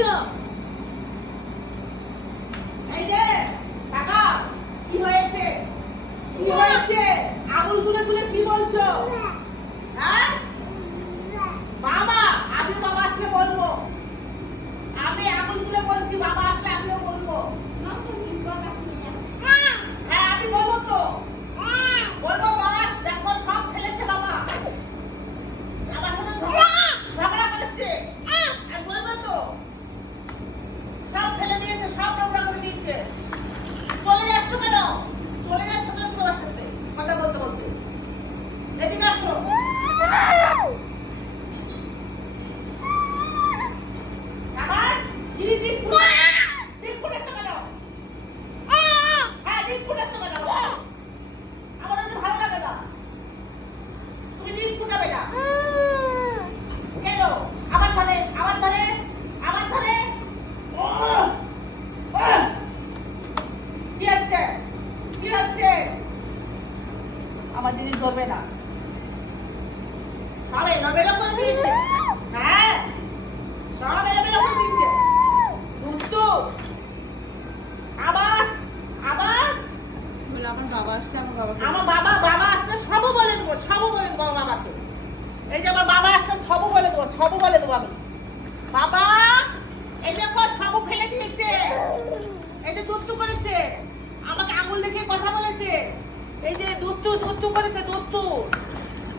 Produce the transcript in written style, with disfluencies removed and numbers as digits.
বলছো? এই যে কাকা, কি হয়েছে? কি হয়েছে? আঙুল তুলে তুলে কি বলছো? হ্যাঁ বাবা, আমি বাবা আসলে বলবো। আমি আঙুল তুলে বলছি, বাবা আসলে আমিও বলবো। হ্যাঁ আমি বলবো তো, বলবো বাবা দেখো সব ফেলেছে বাবা, আমার সাথে ঝগড়া করেছে। আমি বলবো তো, সব ফেলে দিয়েছে, সব নোংরা করে দিয়েছে। চলে যাচ্ছ কেন? চলে যাচ্ছ কেন তোমার সাথে কথা বলতে বলতে? এদিকে আসো। আবার দিদি দিক ফুটেছ কেন? হ্যাঁ দিক ফুটেছ কেন? আমার একটু ভালো লাগে না, তুমি দিক ফুটাবে না কেন? আবার ধরে আবার ধরে আবার ধরে। কি হচ্ছে? কি হচ্ছে? আমার দিদি ধরবে না, সব এলোমেলো করে দিয়েছে। হ্যাঁ সব এলোমেলো করে দিয়েছে। দুষ্টু। আবার আবার বলে আমার বাবা আসলে আমার বাবা আসলে সবও বলে দেবো, সবও বলে দেবো বাবাকে। এই যে আমার বাবা আসলে সবও বলে দেবো, সবও বলে দেবো আমি। বাবা এই দেখো সবও ফেলে দিয়েছে, এই যে দুষ্টু করেছে, আমাকে আঙুল দেখিয়ে কথা বলেছে, এই যে দুষ্টু দুষ্টু করেছে, দুষ্টু।